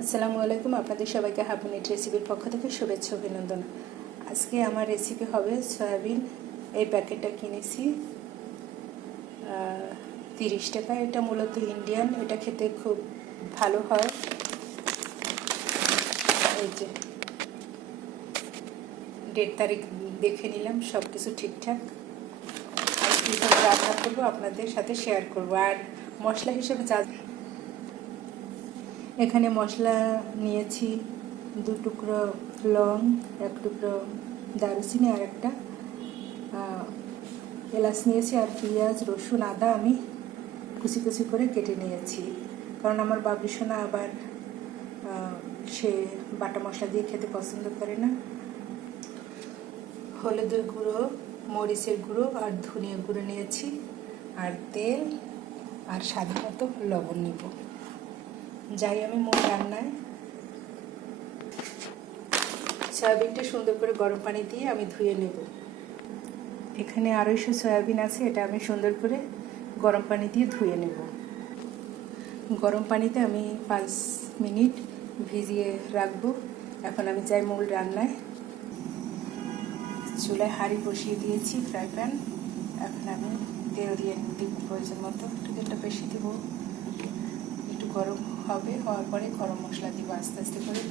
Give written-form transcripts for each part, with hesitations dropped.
আসসালামু আলাইকুম, আপনাদের সবাইকে হাফমিনিট রেসিপির পক্ষ থেকে শুভেচ্ছা অভিনন্দন। আজকে আমার রেসিপি হবে সয়াবিন। এই প্যাকেটটা কিনেছি 30 টাকা। এটা মূলত ইন্ডিয়ান, এটা খেতে খুব ভালো হয়। এই যে ডেট তারিখ দেখে নিলাম, সব কিছু ঠিকঠাক। আর কীভাবে রান্না করবো আপনাদের সাথে শেয়ার করবো। আর মশলা হিসেবে যা এখানে মশলা নিয়েছি 2 টুকরো লং, 1 টুকরো দারুচিনি আর একটা এলাচ নিয়েছি। আর পেঁয়াজ, রসুন, আদা আমি কুচি কুচি করে কেটে নিয়েছি, কারণ আমার বাবু সোনা আবার সে বাটা মশলা দিয়ে খেতে পছন্দ করে না। হলুদের গুঁড়ো, মরিচের গুঁড়ো আর ধনিয়া গুঁড়ো নিয়েছি, আর তেল আর স্বাদ মতো লবণ নিব। যাই আমি মূল রান্নায়। সয়াবিনটা সুন্দর করে গরম পানি দিয়ে আমি ধুয়ে নেব। এখানে 250 সয়াবিন আছে, এটা আমি সুন্দর করে গরম পানি দিয়ে ধুয়ে নেব। গরম পানিতে আমি 5 মিনিট ভিজিয়ে রাখবো। এখন আমি যাই মূল রান্নায়। চুলায় হাঁড়ি বসিয়ে দিয়েছি, ফ্রাই প্যান। এখন আমি তেল দিয়ে দিব প্রয়োজন মতো, একটু তেলটা বেশি দিব। একটু গরম হবে, হওয়ার পরে গরম মশলা দিব। আস্তে আস্তে করে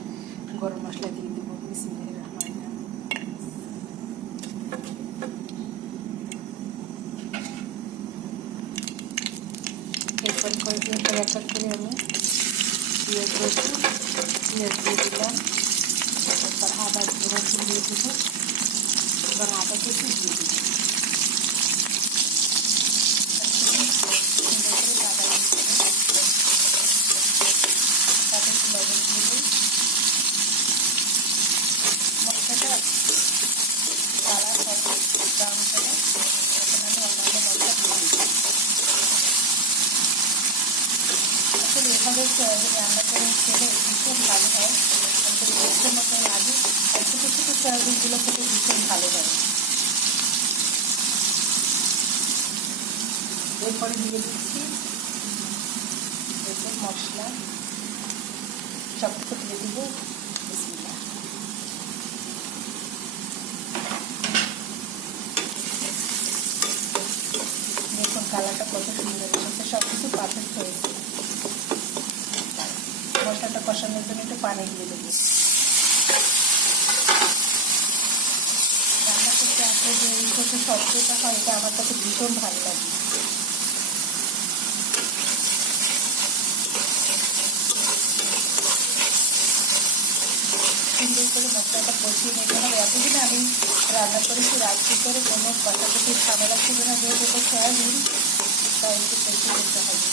গরম মশলা দিয়ে দেবো। বিসমিল্লাহির রহমানির রহিম। এরপর এক এক করে আমি পেঁয়াজ দিয়ে দিলাম। তারপর আদা রসুন দিয়ে দিব এবং আদা কেটে দিয়ে দিব। লবণ দিয়ে দিই। মশলাটা কালার হবে ব্রাউন কালার। এখন আমি অন্যান্য মশলা দিয়ে দিই। আসলে এভাবে সয়াবিন রান্না করে খেলে ভীষণ ভালো হয়। আসলে দেখতে মতন লাগে, আর ছোটো ছোটো সয়াবিনগুলো খেতে ভীষণ ভালো হয়। এরপরে দিয়ে দিচ্ছি এরপর মশলা, সব কিছু দিয়ে দিব। বিসমিল্লাহ। দেখুন কালারটা কত সুন্দর এসেছে, সব কিছু পারফেক্ট হয়েছে। মশলাটা কষানোর জন্য একটু পানি দিয়ে দেবো। রান্না করতে আসলে যে এই কত শব্দটা হয়, এটা আমার কাছে ভীষণ ভালো লাগে। সুন্দর করে মশলাটা কষিয়ে নিতে হবে। এতদিন আমি রান্না করেছি রাত্রি করে, কোনো কষাকষির ঝামেলা ছিল না, যেহেতু এটা সয়াবিন, তাই একটু কষিয়ে নিতে হবে।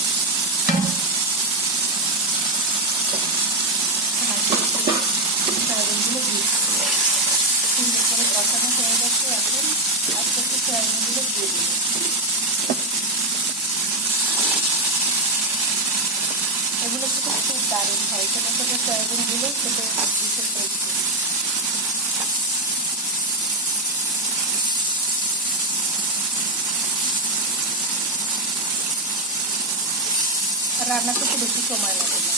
সয়াবিনগুলো দিয়ে সুন্দর করে কষানো হয়ে গেছে। এখন আস্তে আস্তে সয়াবিনগুলো দিয়ে দিব। এগুলো খেতে খুব দারুণ হয়, ছোটো ছোটো সয়াবিনগুলো খেতে ভীষণ টেস্টি। রান্না করতে বেশি সময় লাগে না।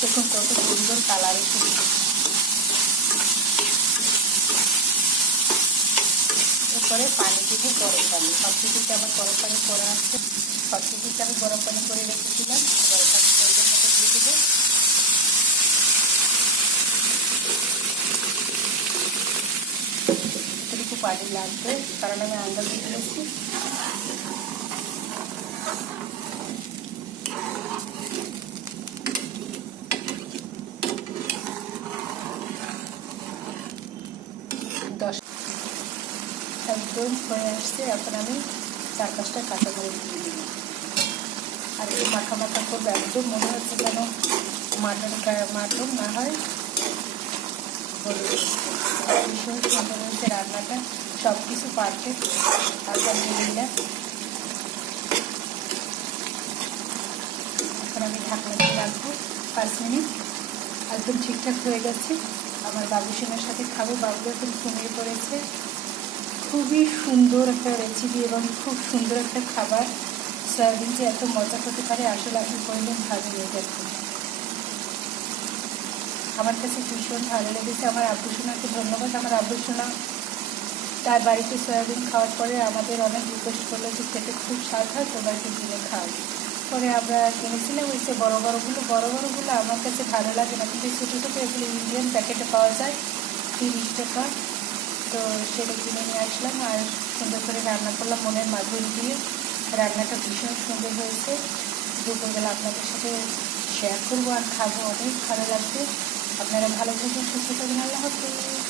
দেখুন কত সুন্দর কালার এসেছে। এরপরে পানি দিব গরম পানি। সব কিছুতে আমার গরম পানি করে আসছে। সব কিছুতে আমি গরম পানি করে রেখেছিলাম। গরম পানি প্রয়োজন মতো দিয়ে দেবো। একটু পানি লাগবে, কারণ আমি আন্দাজে দিয়েছি। একদম হয়ে আসছে। এখন আমি 4-5টা কাঁচামরিচ দিয়ে দিই। আর এই মাখা মাখা করবো, একদম মনে হচ্ছে যেন মাটন না হয়। ভীষণ সুন্দর হয়েছে রান্নাটা, সব কিছু পারফেক্ট। আলহামদুলিল্লাহ। এখন আমি ঢাকনা দিয়ে রাখবো 5 মিনিট। একদম ঠিকঠাক হয়ে গেছে। আমার বাবু সোনার সাথে খাবো। বাবু এখন ঘুমিয়ে পড়েছে। খুবই সুন্দর একটা রেসিপি এবং খুব সুন্দর একটা খাবার। সয়াবিন যে এত মজা হতে পারে আসলে আপনি কোনোদিন ভাবিনি দেখুন। আমার কাছে ভীষণ ভালো লেগেছে। আমার আব্বু সোনাকে ধন্যবাদ। আমার আব্বু সোনা তার বাড়িতে সয়াবিন খাওয়ার পরে আমাদের অনেক রিকোয়েস্ট করলো যে খেতে খুব স্বাদ হয়, তোমরা একটু কিনে খাও। পরে আমরা কিনেছিলাম। ওই যে বড়ো বড়োগুলো আমার কাছে ভালো লাগে না, কিন্তু ছোটো ছোটো এগুলো ইন্ডিয়ান প্যাকেটে পাওয়া যায় 30 টাকা। তো সেটা কিনে নিয়ে আসলাম আর সুন্দর করে রান্না করলাম মনের মাধুরী দিয়ে। রান্নাটা ভীষণ সুন্দর হয়েছে। দুপুরবেলা আপনাদের সাথে শেয়ার করবো আর খাবো, অনেক ভালো লাগবে। আপনারা ভালো থাকবেন, সুস্থ থাকবেন। আল্লাহ হাফেজ।